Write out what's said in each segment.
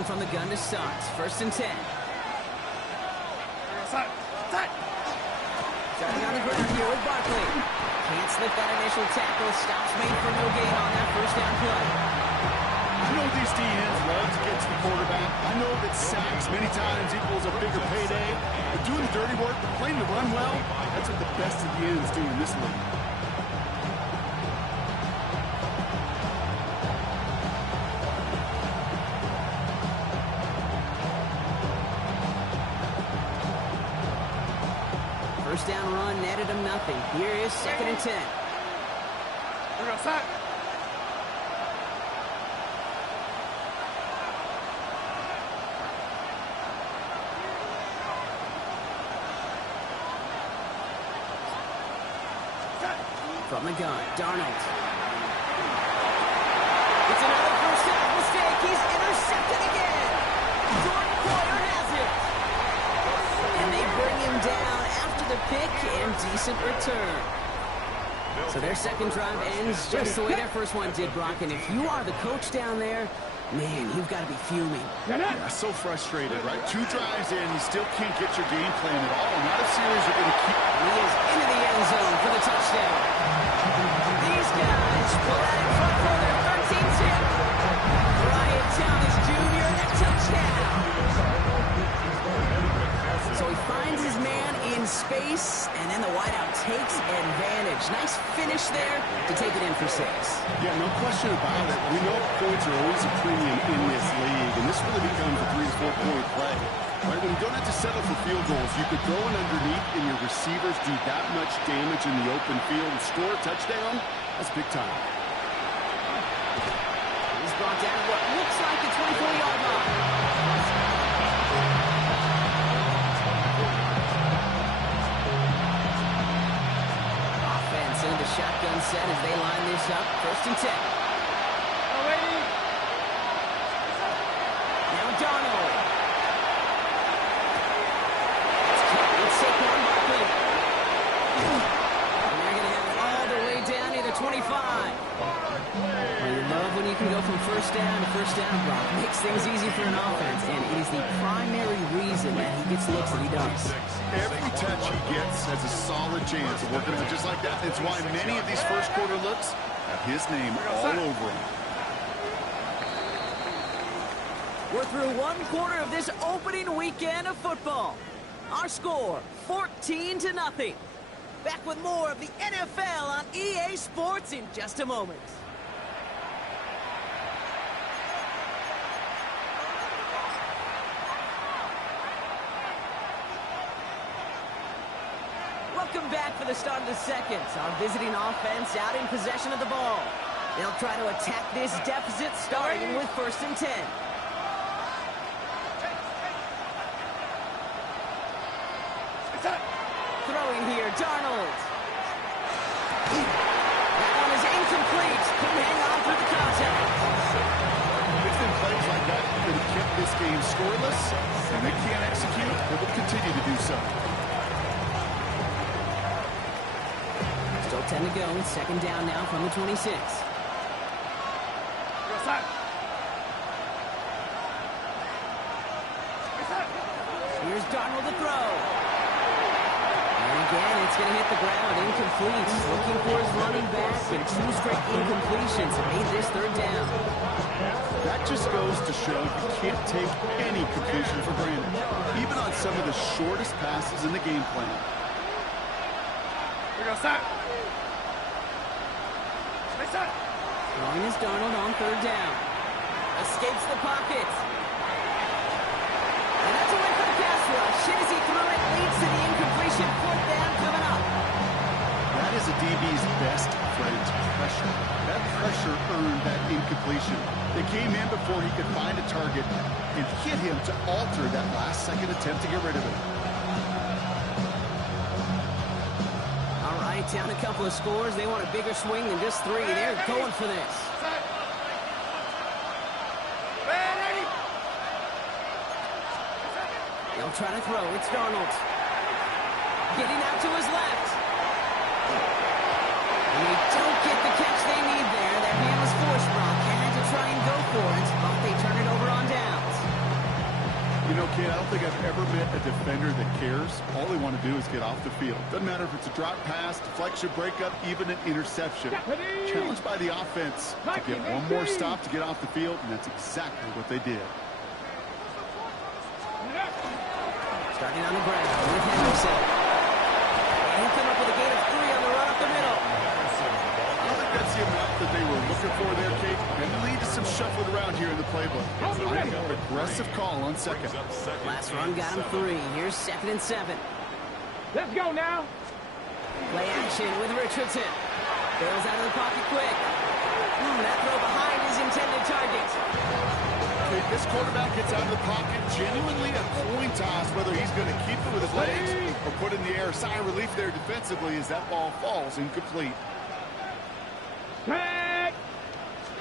Formation from the gun to start. 1st and 10. Starting on the ground here with Barkley. Can't slip that initial tackle. Stops made for no gain on that 1st down play. I know these DNs love to get to the quarterback. I know that sacks many times equals a bigger payday. But doing the dirty work, playing to run well, that's what the best of the ends do in this league. First down run netted him nothing. Here is 2nd and 10. From the gun, Darnold. It's another first down mistake. He's intercepted again. Jordan Poyer has it. And they bring him down after the pick and decent return. So their second drive ends just the way their first one did, Brock. And if you are the coach down there, man, you've got to be fuming. Yeah, so frustrated, right? 2 drives in, you still can't get your game plan at all. Not a series you're going to keep. He is into the end zone for the touchdown. These guys pull out in front for their 13th hit. Brian Thomas Jr., that touchdown. So he finds his man in space, and then the wideout takes advantage. Nice finish there to take it in for 6. Yeah, no question about it. We know points are always a premium in this league, and this really becomes a 3 to 4 point play. Right, when you don't have to settle for field goals, you could throw it underneath and your receivers do that much damage in the open field and score a touchdown. That's big time. He's brought down what looks like the 24-yard line. Offense in the shotgun set as they line this up. 1st and 10. Now Darnold. And they're going to have it all the way down near the 25. Well, you love when you can go from 1st down to 1st down, Brock. Makes things easy for an offense, and it is the primary reason that he gets looks that he does. Every touch he gets has a solid chance of working out just like that. It's why many of these first quarter looks have his name all over them. We're through 1 quarter of this opening weekend of football. Our score, 14-0. Back with more of the NFL on EA Sports in just a moment. Welcome back for the start of the second. Our visiting offense out in possession of the ball. They'll try to attack this deficit starting with 1st and 10. Throwing here, Darnold. That one is incomplete. Couldn't hang on through the contact. It's been plays like that that have kept this game scoreless, and they can't execute. They will continue to do so. Still 10 to go. 2nd down now from the 26. Here's Darnold to throw. And again, it's going to hit the ground. Incomplete. Looking for his running back, and 2 straight incompletions have made this 3rd down. That just goes to show you can't take any completion for granted, even on some of the shortest passes in the game plan. Throwing is Darnold on 3rd down. Escapes the pocket. And that's a win for the pass rush. As he threw it, leads to the incompletion. 4th down coming up. That is a DB's best friend, pressure. That pressure earned that incompletion. They came in before he could find a target and hit him to alter that last-second attempt to get rid of it. All right, down a couple of scores. They want a bigger swing than just 3. They're going for this. They'll try to throw. It's Darnold. Getting out to his left. And they don't get the catch they need there. That man was forced, Brock. Had to try and go for it, but they turn it over on downs. think I've ever met a defender that cares. All they want to do is get off the field. Doesn't matter if it's a drop pass, deflection, breakup, even an interception. Challenged by the offense to get one more stop to get off the field, and that's exactly what they did. Starting on the ground with Henderson. And he came up with a gain of 3 on the run up the middle. I don't think that's the amount that they were looking for there, Kate. And lead to some shuffling around here in the playbook. Finding an aggressive call on second. Last run got him 3. Here's 2nd and 7. Let's go now. Play action with Richardson. Bails out of the pocket quick. That throw behind his intended target. Okay, this quarterback gets out of the pocket. Genuinely a coin toss whether he's going to keep it with his legs or put in the air. Sigh of relief there defensively as that ball falls incomplete.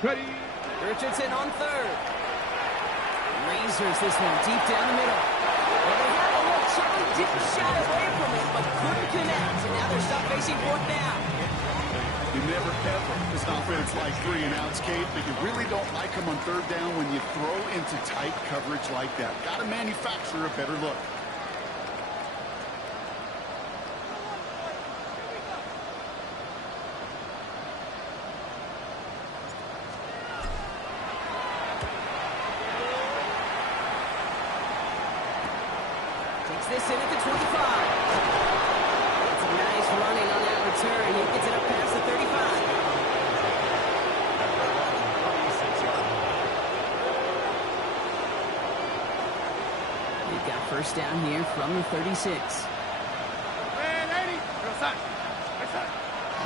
Ready. Richardson on 3rd. Razors this one deep down the middle. Well, they had a little challenge, didn't shy away from it, but couldn't connect. And now they're stuck facing 4th down. You never ever this offense like 3 and outs, Kate, but you really don't like them on 3rd down when you throw into tight coverage like that. Got to manufacture a better look. This in at the 25. It's a nice running on that return. He gets it up past the 35. We've got 1st down here from the 36. Now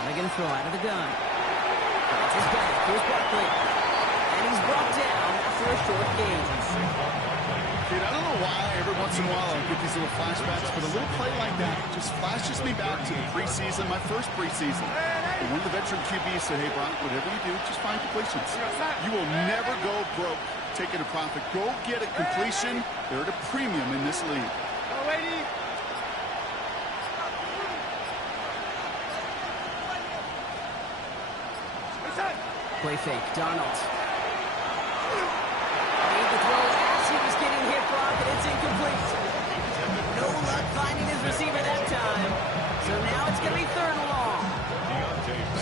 they're going to throw out of the gun. That's his back. Here's Barkley. And he's brought down after a short gain. Kate, I don't know why every once in a while I get these little flashbacks, but a little play like that just flashes me back to the preseason, my first preseason. And one of the veteran QBs said, hey, Brock, whatever you do, just find completions. You will never go broke taking a profit. Go get a completion. They're at a premium in this league. Play fake. Donald. Made the throw as he was getting hit, Brock, and it's incomplete. No luck finding his receiver that time. So now it's going to be 3rd and long.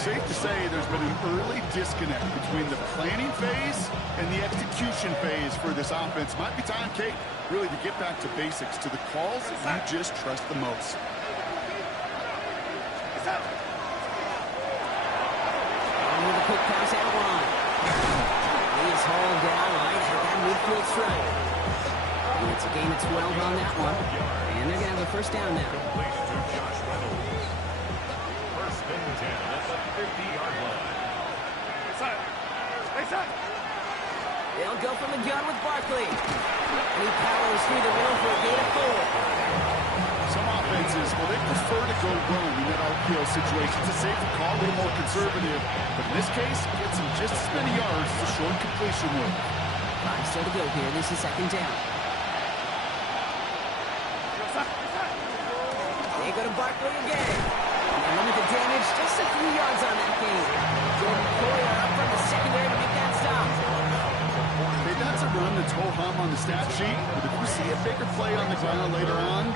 Safe to say there's been an early disconnect between the planning phase and the execution phase for this offense. Might be time, Kate, really to get back to basics, to the calls that you just trust the most. With a quick pass out line. He is hauled down right at that midfield stripe. And it's a gain of 12 on that one. And they're going to have a 1st down now. First and 10 at the 50-yard line. They'll go from the gun with Barkley. And he powers through the middle for a gain of 4. Some offenses, well, they prefer to go run in that RPO situation. It's a safer call, a little more conservative. But in this case, gets him just as many yards as a short completion would. 5 still to go here. This is 2nd down. They go to Barkley again. And limit the damage, just a few yards on that game. Jordan Poyer up from the secondary to make that stop. Okay, that's a run that's ho-hum on the stat sheet. But if you see a bigger play on the ground later on,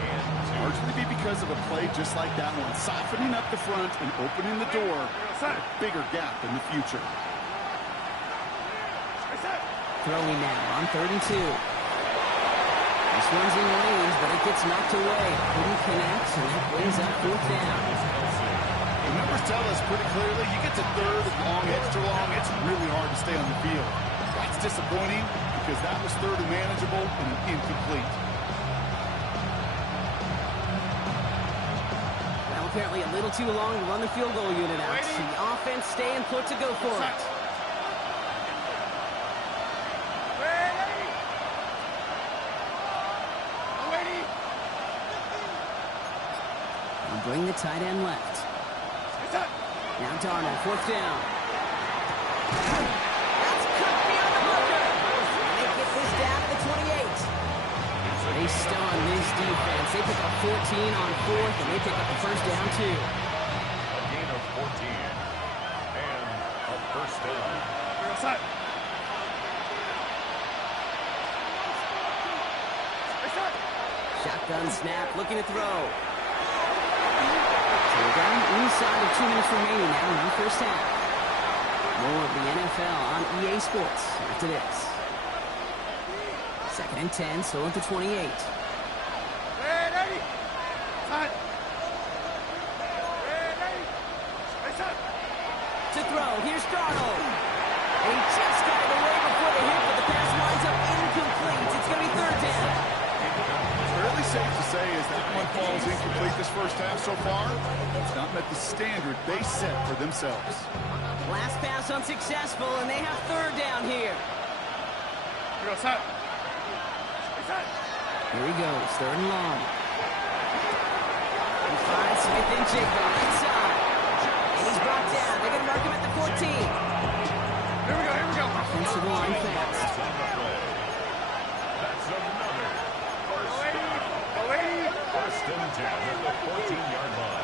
largely be because of a play just like that one, softening up the front and opening the door for a bigger gap in the future. Throwing now on 3rd and 2. This one's in range, but it gets knocked away. Couldn't connect, and that brings up 4th down. The numbers tell us pretty clearly, you get to 3rd and long, extra long, it's really hard to stay on the field. That's disappointing because that was 3rd and manageable and an incomplete. Apparently a little too long to run the field goal unit out. The offense staying put to go for it. And bring the tight end left. Now Darnold, 4th down. That's cut beyond the marker. And they get this down to the 28. They stun this defense. They pick up 14 on 4th, and they pick up the 1st down, too. A gain of 14. And a 1st down. Shotgun snap, looking to throw. So we're down inside of 2 minutes remaining now in the first half. More of the NFL on EA Sports after this. 2nd and 10, so at the 28. To throw, here's Darnold. And he just got it away before the hit, but the pass winds up incomplete. It's going to be 3rd down. Fairly safe to say as that one falls incomplete this first half so far. It's not met the standard they set for themselves. Last pass unsuccessful, and they have 3rd down here. Here he goes, 3rd and long. He finds Smith and Jigba right side. And he's brought down. They're going to mark him at the 14. Here we go. Offensive line fast. That's another first down. First and 10 at the 14-yard line.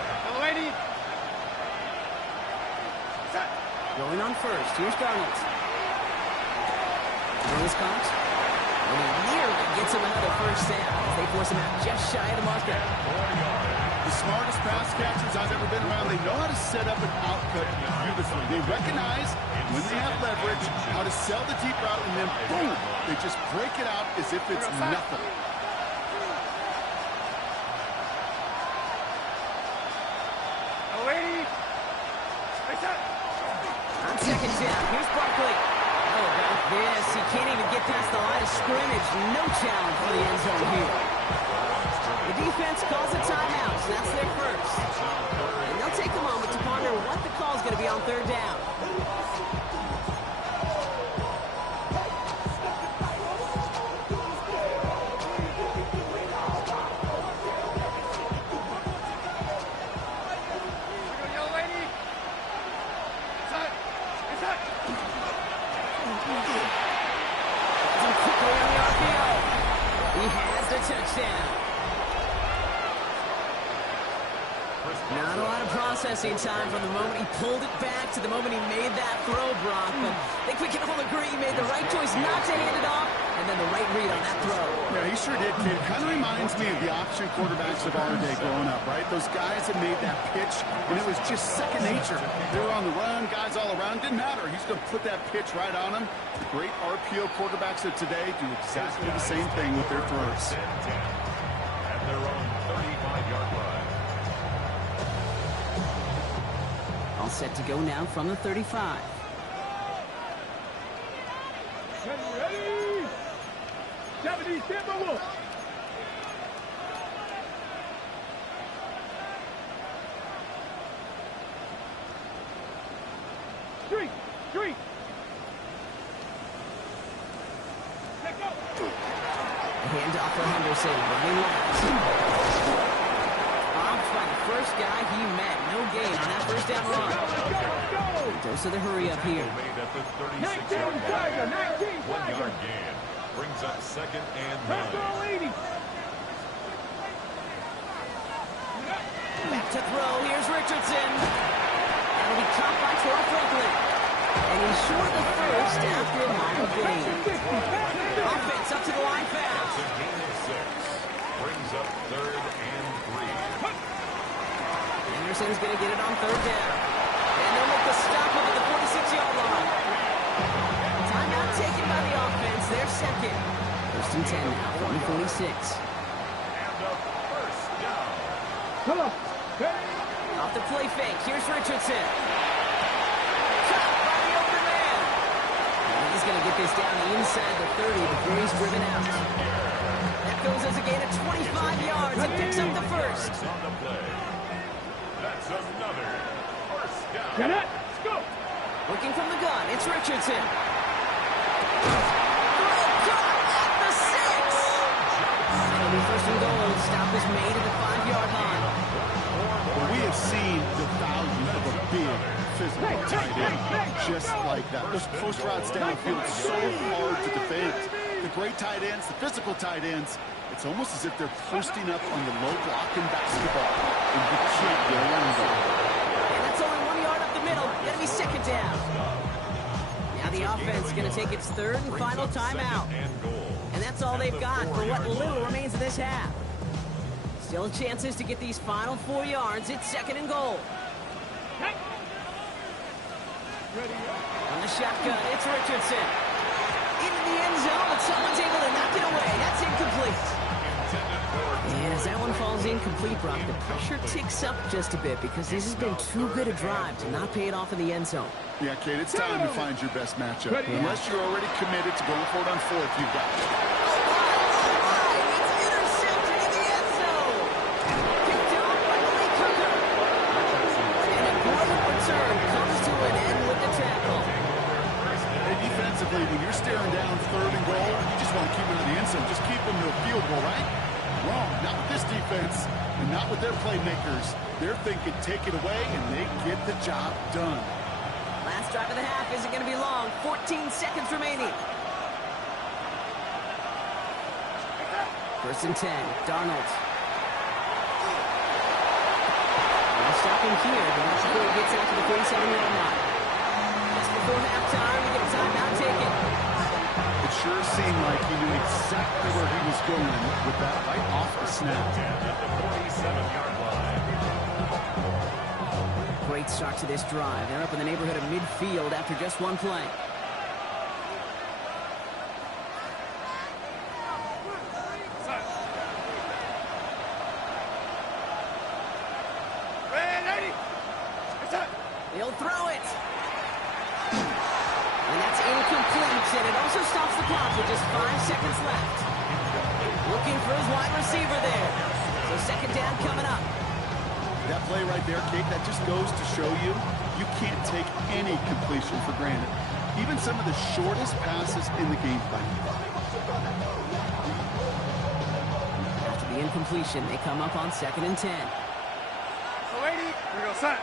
Going on first. Here's Darnold. Throws caught. And he nearly gets him another first down. They force him out just shy of the marker. The smartest pass catchers I've ever been around. They know how to set up an outcut beautifully. They recognize when they have leverage, how to sell the deep route, and then boom, they just break it out as if it's nothing. On 2nd down, here's Barkley. Oh, about this, he can't even get past the line of scrimmage. No challenge for the end zone here. The defense calls a timeout, so that's their first. And they'll take a moment to ponder what the call is going to be on 3rd down. Quickly on the RPO. He has the touchdown. Not a lot of processing time from the moment he pulled it back to the moment he made that throw, Brock. But I think we can all agree he made the right choice not to hand it off, and then the right read on that throw. Yeah, he sure did, kid. Kind of reminds me of the option quarterbacks of our day growing up, right? Those guys that made that pitch, and it was just second nature. They were on the run, guys all around. Didn't matter. He's going to put that pitch right on him. The great RPO quarterbacks of today do exactly the same thing with their throws. At their own 35-yard line. All set to go now from the 35. Ready? 70, stand by one. Street. Let go. Handoff for Henderson, running left. Off by the first guy he met. No gain on that first down run. Let's go. Dose of the hurry up here. Made at the 19 36-yard Tiger, line. 19 1 Tiger. yard gain brings up 2nd and Let's 9. go, ladies. Back to throw. Here's Richardson. That'll be caught by Troy Franklin. And he's short the first after a minor gain. Offense up to the line fast. It's a gain of 6. Brings up 3rd and 3. Anderson's going to get it on 3rd down. And they'll make the stop up at the 46-yard line. Timeout taken by the offense. Their second. 1st and 10 now from the 46. And a first down. Come on. Off the play fake. Here's Richardson. Caught by the open man. And he's going to get this down inside the 30 before he's driven out. That goes as a gain of 25 yards. It picks up the first. On the play. That's another first down. Get it. Let's go. Looking from the gun. It's Richardson. Throw caught at the 6. It'll be 1st and goal. Stop is made at the 5-yard line. Well, we have seen the value of a big physical tight end just like that. Those post routes downfield so hard to defend. The great tight ends, the physical tight ends, it's almost as if they're posting up on the low block in basketball, and you can't get around them. And that's only 1 yard up the middle. Going to be 2nd down. Now the offense is going to take its 3rd and final timeout. And that's all they've got for what little remains of this half. Still chances to get these final 4 yards. It's 2nd and goal. On the shotgun, it's Richardson. Into the end zone, but someone's able to knock it away. That's incomplete. And as that one falls incomplete, Brock, the pressure ticks up just a bit because this has been too good a drive to not pay it off in the end zone. Yeah, Kate, it's time to find your best matchup. Unless you're already committed to going for it on 4th, you've got it. It's intercepted in the end zone. Picked up by Malik Hooker. And a great return comes to an end with the tackle. And defensively, when you're staring down 3rd and goal, you just want to keep it in the end zone. Just keep them to a field goal, right? Wrong. Not with this defense and not with their playmakers. They're thinking take it away, and they get the job done. Last drive of the half isn't going to be long. 14 seconds remaining. 1st and 10. Darnold. We'll stop him here, but that's before he gets out to the 47-yard line. Just before halftime, we get a timeout taken. It sure seemed like he knew exactly where he was going with that right off the snap. At the 47-yard line. Great start to this drive. They're up in the neighborhood of midfield after just one play. He'll throw it. And that's incomplete, and it also stops the clock with just 5 seconds left. Looking for his wide receiver there. So 2nd down coming up. That play right there, Kate, that just goes to show you, you can't take any completion for granted. Even some of the shortest passes in the game plan. After the incompletion, they come up on 2nd and 10. Here we go, son.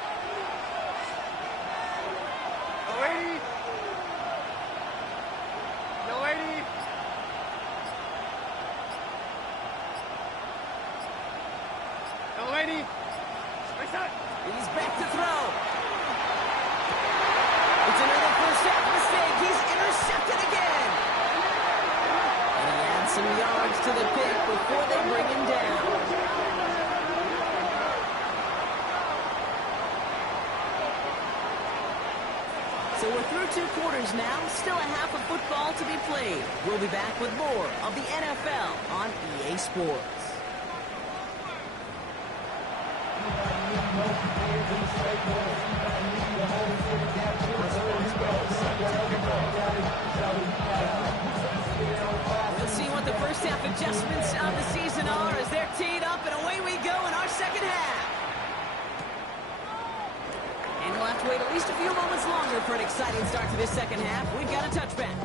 He's back to throw. It's another first half mistake. He's intercepted again. And he adds some yards to the pick before they bring him down. So we're through 2 quarters now. Still a half of football to be played. We'll be back with more of the NFL on EA Sports. We'll see what the first half adjustments of the season are as they're teed up, and away we go in our 2nd half. And we'll have to wait at least a few moments longer for an exciting start to this 2nd half. We've got a touchback.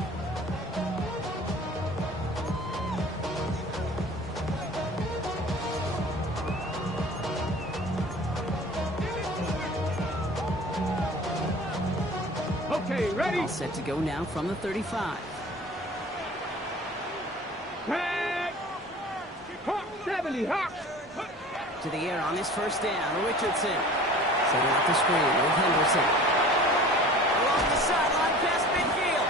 Okay, ready? All set to go now from the 35. Back. Hawk 70, Hawk. To the air on this first down. Richardson. Setting up the screen with Henderson. Along the sideline past midfield.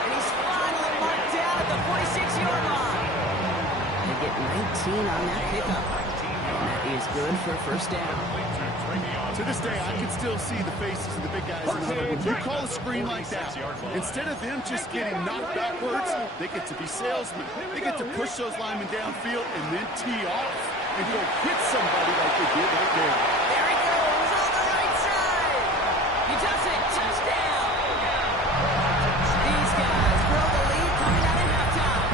And he's finally marked down at the 46-yard line. They get 19 on that pickup. And that is good for a first down. To this day, I can still see the faces of the big guys in the middle. When you call a screen like that, instead of them just getting knocked backwards, they get to be salesmen. They get to push those linemen downfield and then tee off and go hit somebody like they did right there. There he goes on the right side. He does it. Touchdown. These guys grow the lead coming out of halftime.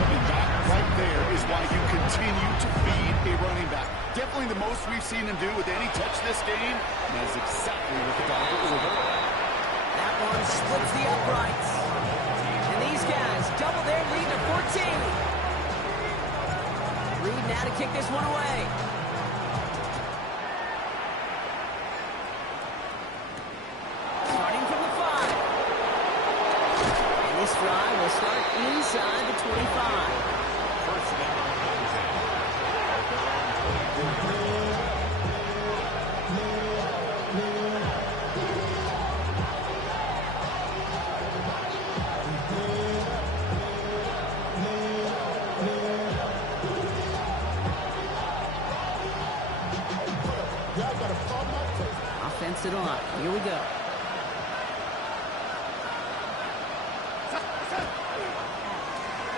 And that right there is why you continue to feed a running back. Definitely the most we've seen him do with any touch this game. And that is exactly what the dog will do. That one splits the uprights. And these guys double their lead to 14. Reed now to kick this one away. Starting from the 5. And this drive will start inside the 25. First down. we go.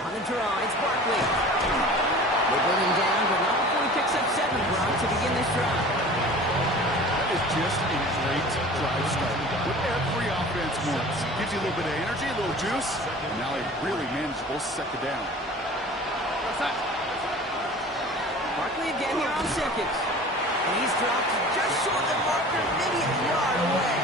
On the draw, it's Barkley. They bring him down, but not before he picks up 7, Brock, to begin this drive. That is just a great drive start. What every offense wants. Gives you a little bit of energy, a little juice, and now a really manageable second down. Barkley again here on second. And he's dropped just short of the marker, maybe a yard away.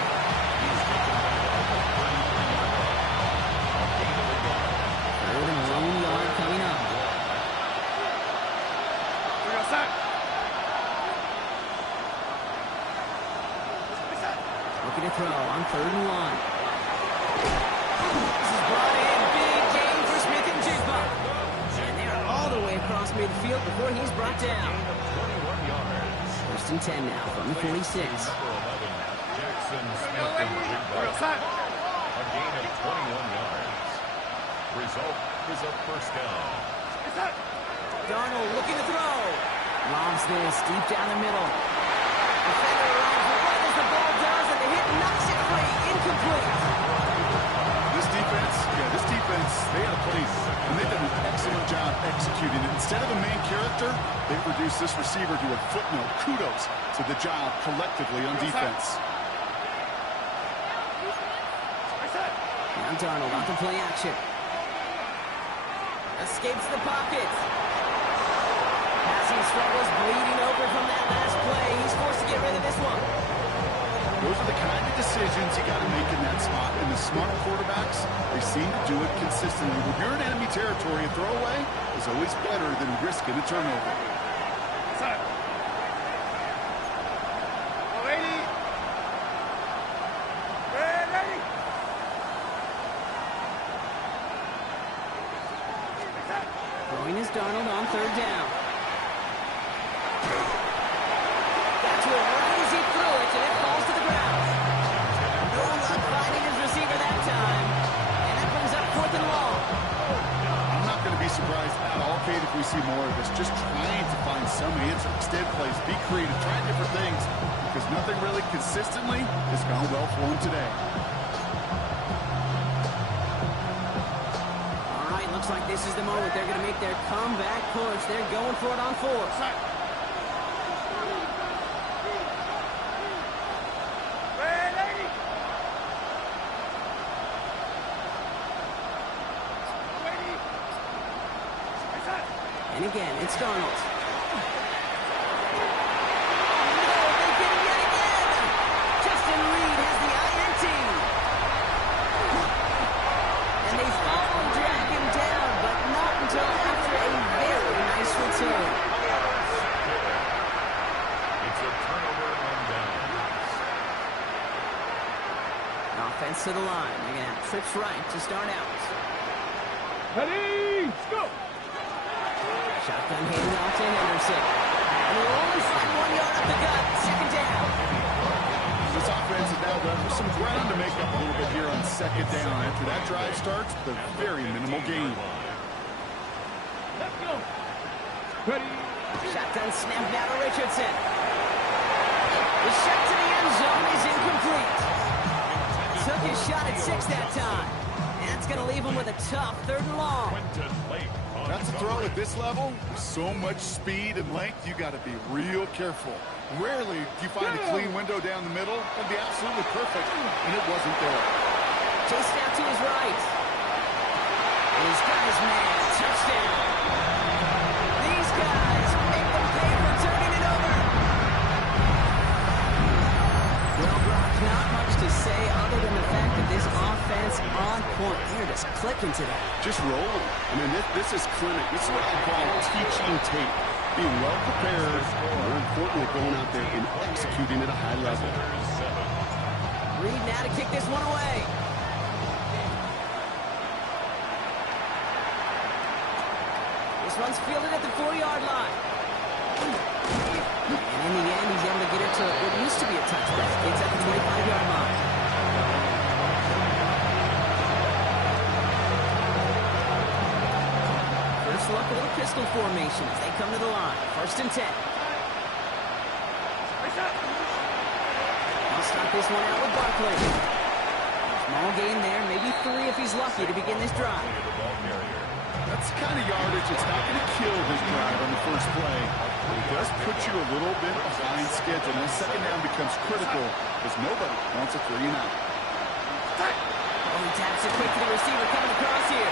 Third and 1 yard coming up. Looking to throw on 3rd and 1. This is brought in. Big game for Smith and Jigba. And they're all the way across midfield before he's brought down. 1st and 10 now from the 46. Jackson Smith and Jigba. A gain of 21 yards. Result is a first down. Darnold looking to throw. Lobs this deep down the middle. Defender arrives right as the ball does, and the hit knocks it free. Incomplete. This defense, they had a place, and they did an excellent job executing it. Instead of a main character, they've reduced this receiver to a footnote. Kudos to the job collectively on defense. Now Darnold out to play action. Escapes the pocket. Passing struggles, bleeding over from that last play. He's forced to get rid of this one. Those are the kind of decisions you got to make in that spot. And the smart quarterbacks, they seem to do it consistently. When you're in enemy territory, a throwaway is always better than risking a turnover. Throwing is Darnold on 3rd down. Got to it right as he threw it, and it falls to the ground. No luck finding his receiver that time. And that brings up 4th and long. I'm not going to be surprised at all, Kate, if we see more of this. Just trying to find some answer. Extend plays, be creative, try different things. Because nothing really consistently has gone well for him today. Looks like this is the moment they're going to make their comeback push. They're going for it on 4th. And again, it's Darnold. They get him yet again. Justin Reed has the INT. And they follow and drag him down, but not until after a very nice return. It's a turnover on downs. Offense to the line. They're going to have trips right to start out. Ready, go! Shotgun handing off to Henderson. And they're only slide 1 yard up the gut. 2nd down. This offense is now left with some ground to make up a little bit here on 2nd down. After that drive starts, the very minimal gain. Let's go! Ready, Shotgun snap now to Richardson. The shot to the end zone is incomplete. Took his shot at 6 that time. And that's going to leave him with a tough 3rd and long. That's a throw at this level. With so much speed and length, you got to be real careful. Rarely do you find a clean window down the middle. It'd be absolutely perfect, and it wasn't there. Chase out to his right. And he's got his man. Touchdown. These guys make them pay for turning it over. Well, Brock, not much to say other than the fact that this offense on point. They're just clicking today. Just rolling. I mean, this is clinic. This is what I call teaching tape. Being well prepared, and more importantly, going out there and executing at a high level. Reed now to kick this one away. This one's fielded at the 4-yard line. And in the end, he's able to get it to what used to be a touchback. It's at the 25-yard line. First look, a little pistol formation as they come to the line. 1st and 10. Now start this one out with Barkley. Small gain there, maybe 3 if he's lucky to begin this drive. That's the kind of yardage that's not going to kill this drive on the first play. But it does put you a little bit behind schedule. And second down becomes critical because nobody wants a 3-and-out. Oh, he taps it quick to the receiver coming across here.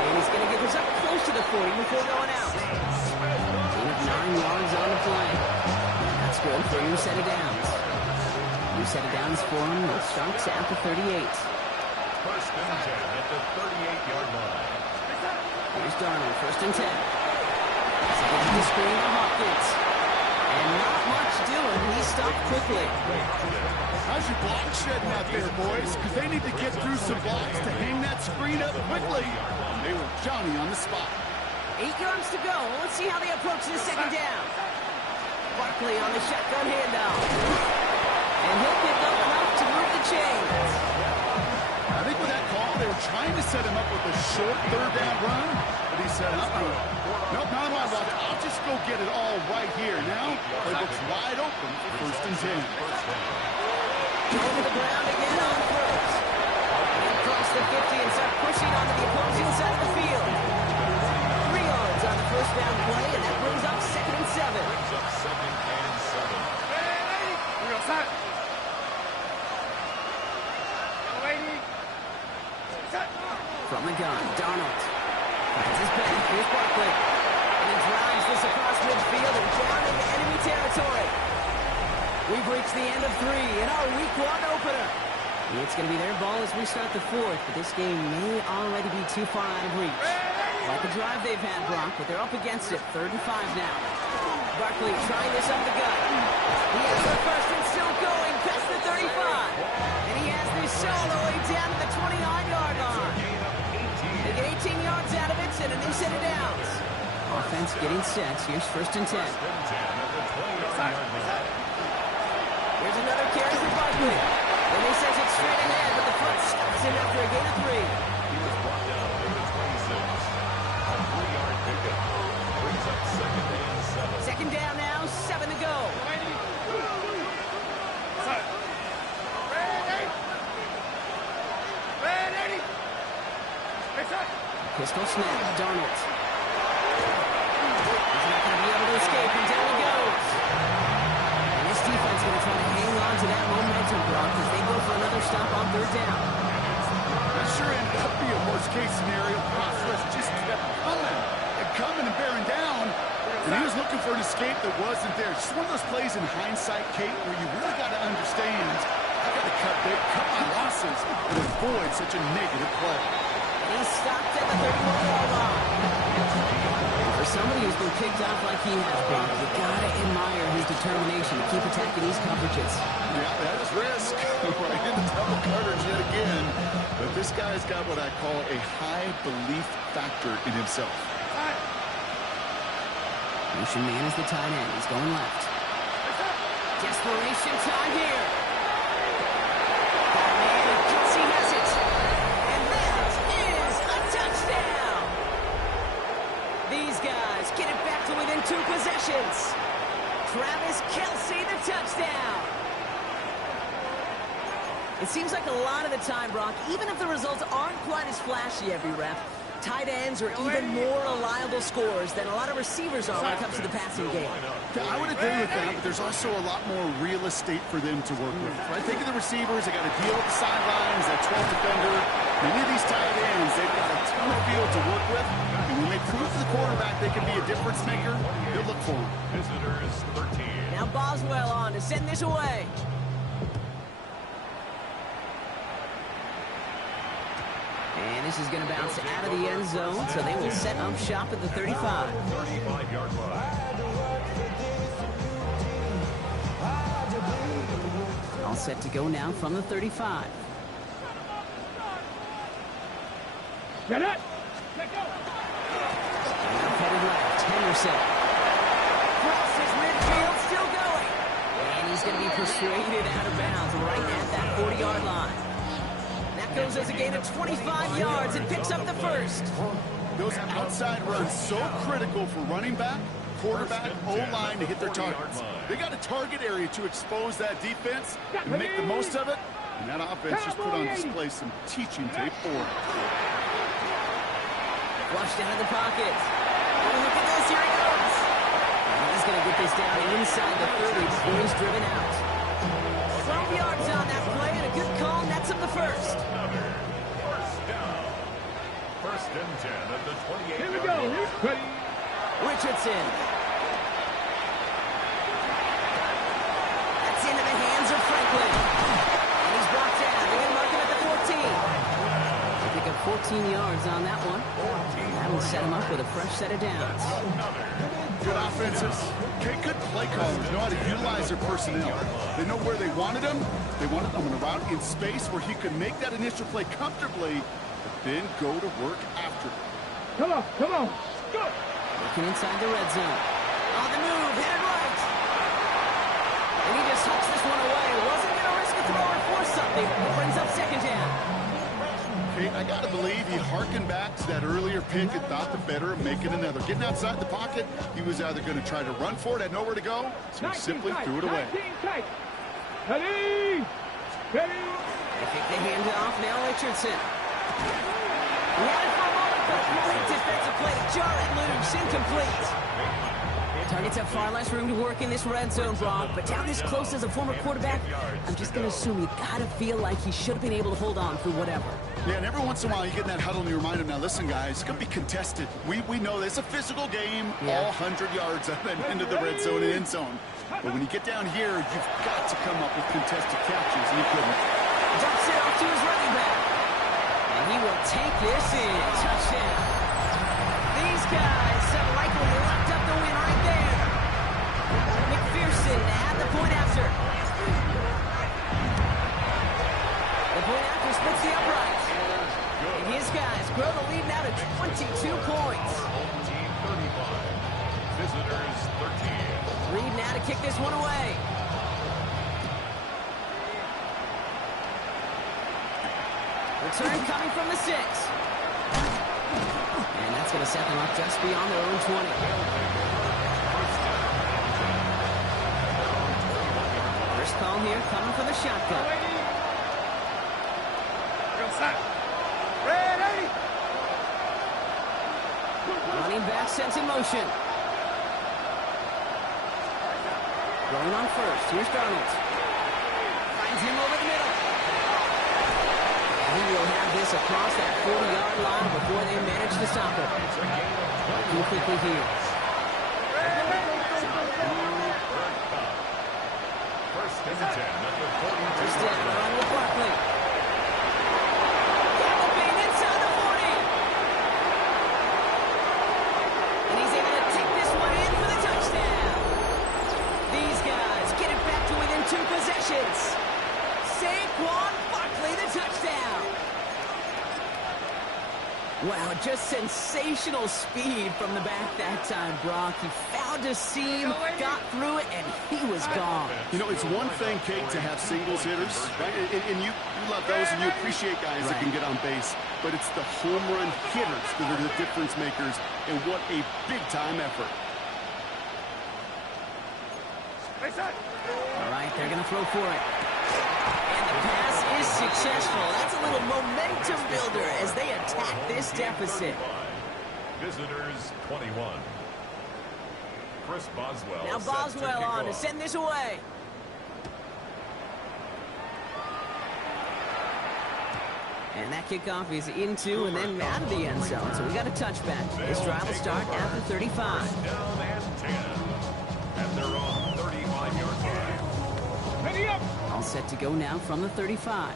And he's going to get this up close to the 40 before going out. Gain of 9 yards on the play. That's good for a new set of downs. New set of downs for him. It starts at the 38. First and 10 at the 38-yard line. Here's Darnold, first and 10. Second to the screen to Hopkins. And not much doing. He stopped quickly. How's your block shedding out there, boys? Because they need to get through some blocks to hang that screen up quickly. They were Johnny on the spot. 8 yards to go. Let's see how they approach this second down. Barkley on the shotgun handoff. And he'll pick up enough to move the chains. I think with that call, they were trying to set him up with a short third-down run. But he said, nope, not on my watch. I'll just go get it all right here. Now, playbook's wide open for first and 10. Going to the ground again on first. And across the 50 and start pushing onto the opposing side of the field. 3 yards on the first down play, and that brings up second and 7. From the gun, Darnold. Finds his back. Here's Barkley. And he drives this across midfield and down into enemy territory. We've reached the end of 3 in our Week 1 opener. It's going to be their ball as we start the 4th, but this game may already be too far out of reach. Like the drive they've had, Brock, but they're up against it. 3rd and 5 now. Barkley trying this up the gut. He has the first and still going past the 35. And he has this all the way down to the 29-yard line. They get 18 yards out of it and a new set of downs. Offense getting set. Here's first and 10. Here's another carry for Barkley. And he sends it straight ahead, but the front stops him after a gain of 3. He was brought down to the 26. A 3-yard pickup. Brings up second and 7. Second down now, 7 to go. Pistol snap, Darnold. He's not going to be able to escape, and down he goes. And this defense going to try to hang on to that momentum, Brock, as they go for another stop on 3rd down. That sure ended up being a worst-case scenario. Process just kept coming and bearing down. And he was looking for an escape that wasn't there. Just one of those plays in hindsight, Kate, where you really got to understand, I got to cut my losses and avoid such a negative play. He's stopped at the 31-yard line. For somebody who's been picked off like he has, Brock, you gotta admire his determination to keep attacking these coverages. Yeah, that is risk. Right in the double coverage yet again. But this guy's got what I call a high belief factor in himself. Motion man is the tight end. He's going left. Desperation time here. Got a man, and Kelsey has it. And that is a touchdown. These guys get it back to within 2 possessions. Travis Kelsey, the touchdown. It seems like a lot of the time, Brock, even if the results aren't quite as flashy every rep, tight ends are even more reliable scorers than a lot of receivers are when it comes to the passing game. I would agree with that, but there's also a lot more real estate for them to work with. Right? Think of the receivers. They got to deal with the sidelines, that 12th defender. Many of these tight ends, they've got a ton of field to work with. And when they prove to the quarterback they can be a difference maker, they'll look for them. Visitors 13. Now Boswell on to send this away. And this is going to bounce out of the end zone, so they will set up shop at the 35. 35-yard line. All set to go now from the 35. Get it! Now headed left, Henderson. Crosses midfield, still going. And he's going to be persuaded out of bounds right at that 40-yard line. That goes as a gain of 25 yards and picks up the first. Those outside runs so critical for running back. quarterback, O-line to hit their targets. They got a target area to expose that defense and make the most of it. And that offense just put on display some teaching tape for it. Flushed out of the pocket. Oh, look at this. Here he goes. And he's going to get this down inside the 30 before he's driven out. 12 yards on that play and a good call. Nets him the first. First down. First and 10 at the 28. Here we go. Ready. Richardson. That's into the hands of Franklin. And he's brought down. They're going to mark him at the 14. They pick up 14 yards on that one. And that'll set him up with a fresh set of downs. Good offenses. Okay, good play callers know how to utilize their personnel. They know where they wanted him. They wanted him in a route in space where he could make that initial play comfortably, but then go to work after it. Come on, come on. Go. Working inside the red zone. On the move, headed right. And he just hooks this one away. Wasn't going to risk a throw or force something. It brings up second down. Okay, I got to believe he harkened back to that earlier pick and thought the better of making another. Getting outside the pocket, he was either going to try to run for it, had nowhere to go, so he simply threw it away. Ready. Ready. They kick the handoff. Now Richardson. He had it for a moment, but complete defensive play. Jar it loose. Incomplete. Targets have far less room to work in this red zone, Brock, but down this close as a former quarterback, I'm just going to assume you got to feel like he should have been able to hold on through whatever. Yeah, and every once in a while you get in that huddle and you remind him, now listen, guys, it's going to be contested. We know this. It's a physical game, all 100 yards up and into the red zone and end zone. But when you get down here, you've got to come up with contested catches, and he couldn't. Dumps it off to his running back. And he will take this in. Touchdown. These guys have likely locked up the win right there. McPherson at the point after. The point after splits the upright. And his guys grow the lead now to 22 points. Home team 35. Visitors 13. Reed now to kick this one away. Return coming from the 6. And that's going to set them up just beyond their own 20. First call here coming from the shotgun. Ready. Running back sent in motion. Going on first. Here's Darnold. Finds him over the middle. He will have this across that 40-yard line before they manage to stop it. Working quickly here. First and 10 at the 42. First down, run with Barkley. Galloping inside the 40. And he's able to take this one in for the touchdown. These guys get it back to within 2 possessions. Saquon Barkley, the touchdown. Wow, just sensational speed from the back that time, Brock. He found a seam, got through it, and he was gone. You know, it's one thing, Kate, to have singles hitters, right? And you love those, and you appreciate guys that can get on base. But it's the home run hitters that are the difference makers, and what a big-time effort. All right, they're going to throw for it. And the pass is successful. That's a little momentum builder as they attack this deficit. Visitors 21. Chris Boswell. Now Boswell on to send this away. And that kickoff is into and then out of the end zone. So we got a touchback. This drive will start at the 35. Down and 10 at their own 35-yard line. Ready up. All set to go now from the 35.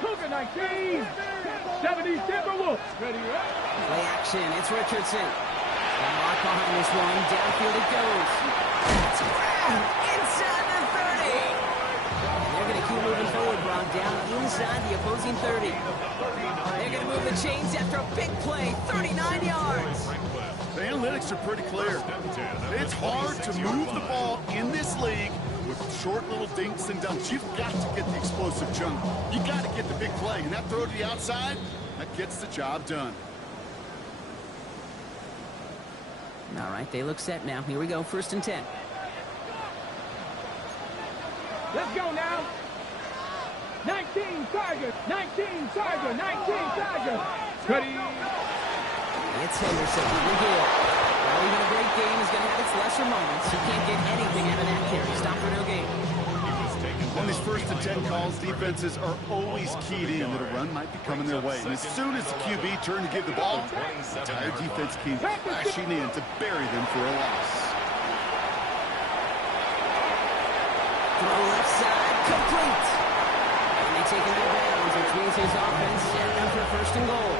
Cougar 19. 70 Timberwolves. Ready up. Play action. It's Richardson. And lock behind this one. Downfield it goes. It's grabbed inside the 30. And they're going to keep moving forward, Brock, down inside the opposing 30. They're going to move the chains after a big play. 39 yards. The analytics are pretty clear. It's hard to move the ball in this league with short little dinks and dumps. You've got to get the explosive chunk. You got to get the big play. And that throw to the outside, that gets the job done. All right, they look set now. Here we go, 1st and 10. Let's go now. 19 Tigers. 19 Tigers. 19 Tigers. Ready. It's Henderson. McGill. Well, even a great game is going to have its lesser moments. You can't get anything out of that carry. Stop for no gain. On these 1st and 10 calls, defenses are always keyed in that a run might be coming their way. And as soon as the QB turned to give the ball, the entire defense came crashing in to bury them for a loss. Throw left side, complete. And they take him out of bounds, which means his offense setting up for 1st and goal.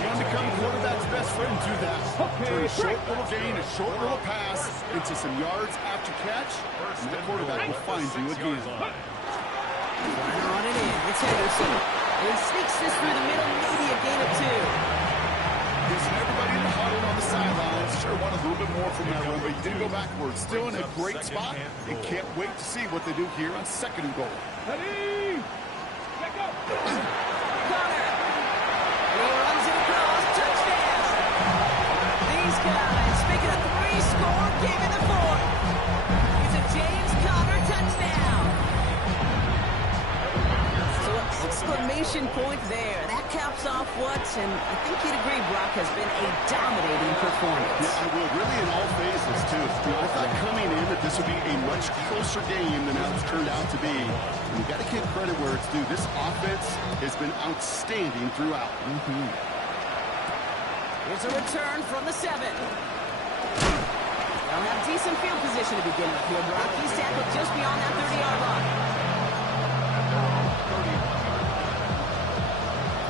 And become quarterback's best friend to that. Turn a short little gain, a short little pass into some yards after catch, and the quarterback will find you again. Runner on it in. It's Henderson. And he sneaks this through the middle, maybe a gain of 2. Gives everybody in the huddle on the sidelines. Sure want a little bit more from that run, but you didn't go backwards. Still in a great spot, and can't wait to see what they do here on 2nd and goal. Ready. Check up. Connor. He runs it across. Touchdown. These guys making a 3-score game in the 4th. It's a James Conner touchdown. So an exclamation point there. That caps off what, and I think you'd agree, Brock, has been a dominating performance. Yeah, I would. Really in all phases, too. I thought coming in that this would be a much closer game than how it's turned out to be. And you got to give credit where it's due. This offense has been outstanding throughout. Here's a return from the 7. They'll have decent field position to begin with here, Brock. He's tackled just beyond that 30-yard line.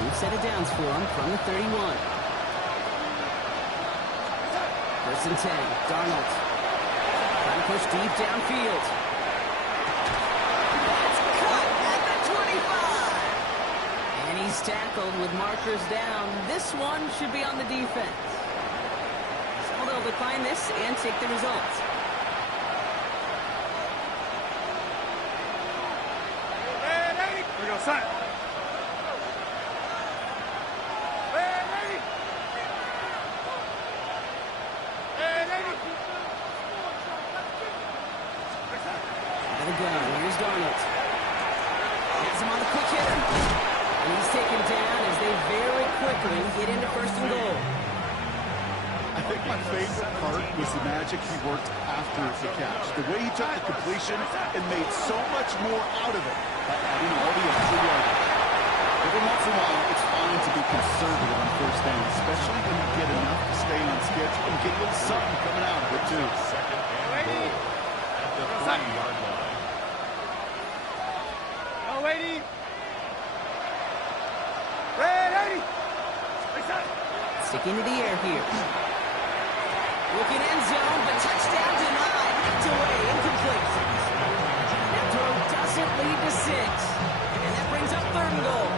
We've set it downs for him from the 31. 1st and 10. Darnold. Trying to push deep downfield. That's cut at the 25. And he's tackled with markers down. This one should be on the defense. So they'll decline this and take the results. We go side. Here's Darnold. Has him on a quick hitter. And he's taken down as they very quickly get into 1st and goal. I think my favorite part was the magic he worked after the catch. The way he took the completion and made so much more out of it by adding all the extra yardage. Every once in a while, it's fine to be conservative on 1st down, especially when you get enough to stay on schedule and get a little something coming out of it, too. 2nd and goal at the 3-yard line. Ready. Ready. Sticking to the air here. Looking end zone, but touchdown denied. Knocked away, incomplete. That throw doesn't lead to 6. And that brings up 3rd and goal.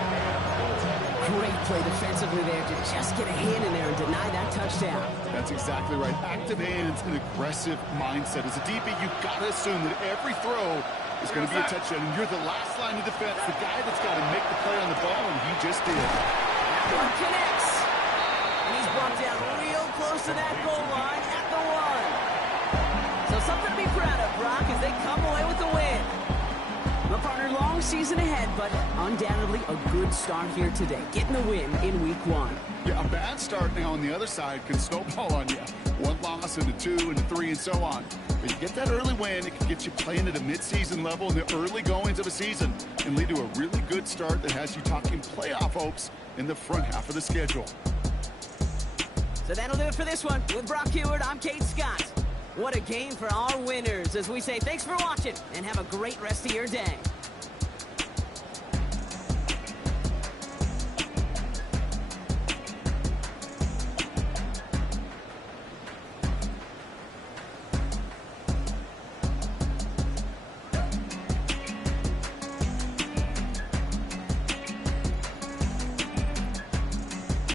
Great play defensively there to just get a hand in there and deny that touchdown. That's exactly right. Active hands and aggressive mindset. As a DB, you've got to assume that every throw is going to be a touchdown. And you're the last line of defense, the guy that's got to make the play on the ball, and he just did. That one connects. And he's brought down real close to that goal line at the 1. So something to be proud of, Brock, as they come away with the win. My partner, long season ahead, but undoubtedly a good start here today. Getting the win in week 1. Yeah, a bad start now on the other side can snowball on you. 1 loss into 2 into 3 and so on. But you get that early win, it can get you playing at a midseason level in the early goings of a season and lead to a really good start that has you talking playoff hopes in the front half of the schedule. So that'll do it for this one. With Brock Heward, I'm Kate Scott. What a game for our winners as we say thanks for watching and have a great rest of your day.